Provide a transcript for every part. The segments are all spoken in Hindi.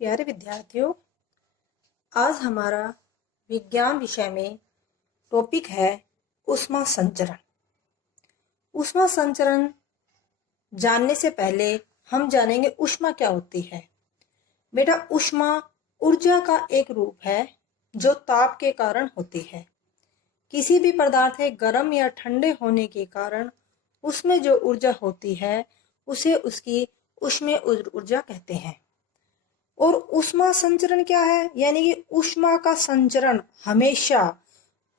प्यारे विद्यार्थियों, आज हमारा विज्ञान विषय में टॉपिक है ऊष्मा संचरण। ऊष्मा संचरण जानने से पहले हम जानेंगे ऊष्मा क्या होती है। बेटा, ऊष्मा ऊर्जा का एक रूप है जो ताप के कारण होती है। किसी भी पदार्थ के गर्म या ठंडे होने के कारण उसमें जो ऊर्जा होती है उसे उसकी ऊष्मीय ऊर्जा कहते हैं। और ऊष्मा संचरण क्या है? यानी कि ऊष्मा का संचरण हमेशा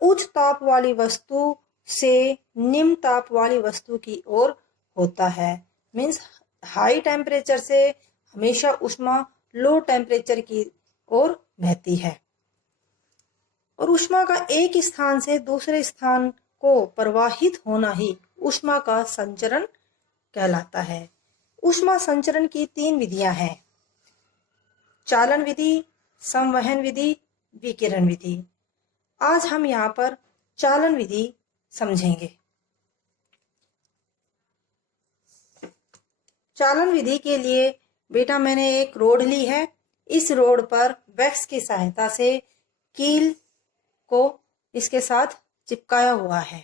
उच्च ताप वाली वस्तु से निम्न ताप वाली वस्तु की ओर होता है। मीन्स हाई टेम्परेचर से हमेशा ऊष्मा लो टेम्परेचर की ओर बहती है। और ऊष्मा का एक स्थान से दूसरे स्थान को प्रवाहित होना ही ऊष्मा का संचरण कहलाता है। ऊष्मा संचरण की 3 विधियां हैं: चालन विधि, संवहन विधि, विकिरण विधि। आज हम यहाँ पर चालन विधि समझेंगे। चालन विधि के लिए बेटा मैंने एक रोड ली है। इस रोड पर वैक्स की सहायता से कील को इसके साथ चिपकाया हुआ है।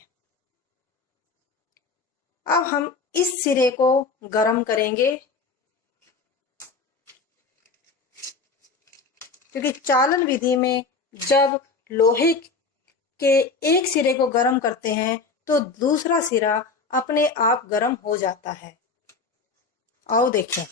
अब हम इस सिरे को गर्म करेंगे, क्योंकि चालन विधि में जब लोहे के एक सिरे को गर्म करते हैं तो दूसरा सिरा अपने आप गर्म हो जाता है। आओ देखें।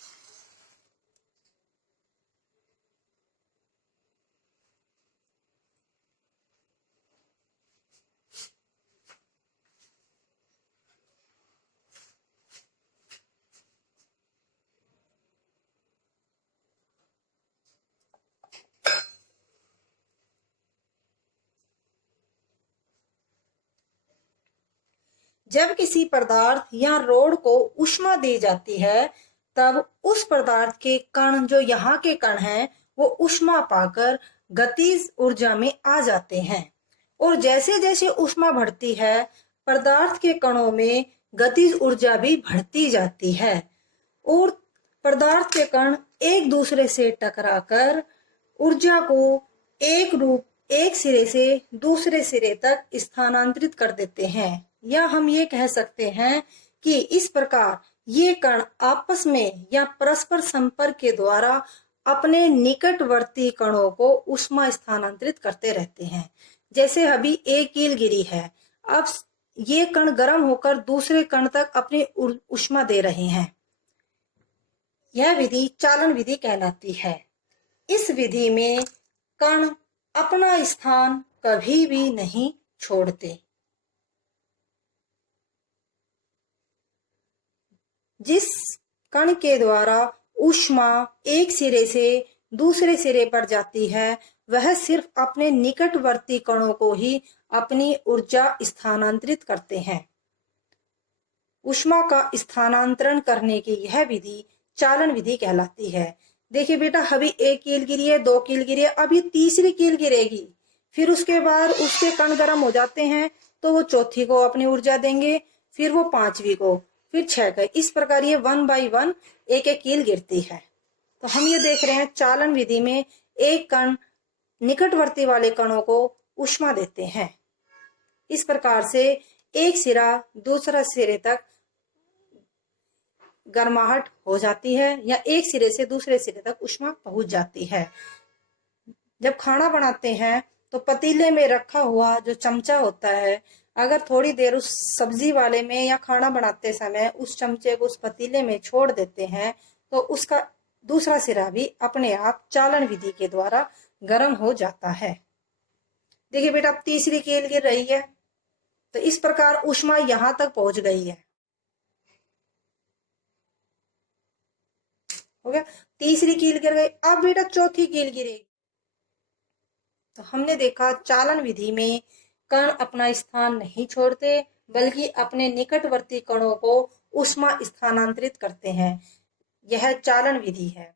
जब किसी पदार्थ या रोड को ऊष्मा दी जाती है तब उस पदार्थ के कण, जो यहाँ के कण हैं, वो ऊष्मा पाकर गतिज ऊर्जा में आ जाते हैं। और जैसे जैसे ऊष्मा बढ़ती है पदार्थ के कणों में गतिज ऊर्जा भी बढ़ती जाती है और पदार्थ के कण एक दूसरे से टकराकर ऊर्जा को एक सिरे से दूसरे सिरे तक स्थानांतरित कर देते हैं। या हम ये कह सकते हैं कि इस प्रकार ये कण आपस में या परस्पर संपर्क के द्वारा अपने निकटवर्ती कणों को ऊष्मा स्थानांतरित करते रहते हैं। जैसे अभी एक कील गिरी है, अब ये कण गर्म होकर दूसरे कण तक अपनी ऊष्मा दे रहे हैं। यह विधि चालन विधि कहलाती है। इस विधि में कण अपना स्थान कभी भी नहीं छोड़ते। जिस कण के द्वारा ऊष्मा एक सिरे से दूसरे सिरे पर जाती है वह सिर्फ अपने निकटवर्ती कणों को ही अपनी ऊर्जा स्थानांतरित करते हैं। ऊष्मा का स्थानांतरण करने की यह विधि चालन विधि कहलाती है। देखिए बेटा, अभी एक कील गिरी है, 2 कील गिरी है, अभी तीसरी कील गिरेगी, फिर उसके बाद उसके कण गर्म हो जाते हैं तो वो चौथी को अपनी ऊर्जा देंगे, फिर वो 5वीं को, फिर 6 का। इस प्रकार ये 1 बाई 1 एक एक कील गिरती है। तो हम ये देख रहे हैं चालन विधि में एक कण निकटवर्ती वाले कणों को ऊष्मा देते हैं। इस प्रकार से एक सिरा दूसरा सिरे तक गर्माहट हो जाती है या एक सिरे से दूसरे सिरे तक ऊष्मा पहुंच जाती है। जब खाना बनाते हैं तो पतीले में रखा हुआ जो चमचा होता है, अगर थोड़ी देर उस सब्जी वाले में या खाना बनाते समय उस चमचे को उस पतीले में छोड़ देते हैं तो उसका दूसरा सिरा भी अपने आप चालन विधि के द्वारा गर्म हो जाता है। देखिए बेटा, अब तीसरी कील गिर रही है तो इस प्रकार ऊष्मा यहां तक पहुंच गई है। हो गया, तीसरी कील गिर गई। अब बेटा चौथी कील गिरेगी। तो हमने देखा चालन विधि में कण अपना स्थान नहीं छोड़ते बल्कि अपने निकटवर्ती कणों को ऊष्मा स्थानांतरित करते हैं। यह चालन विधि है।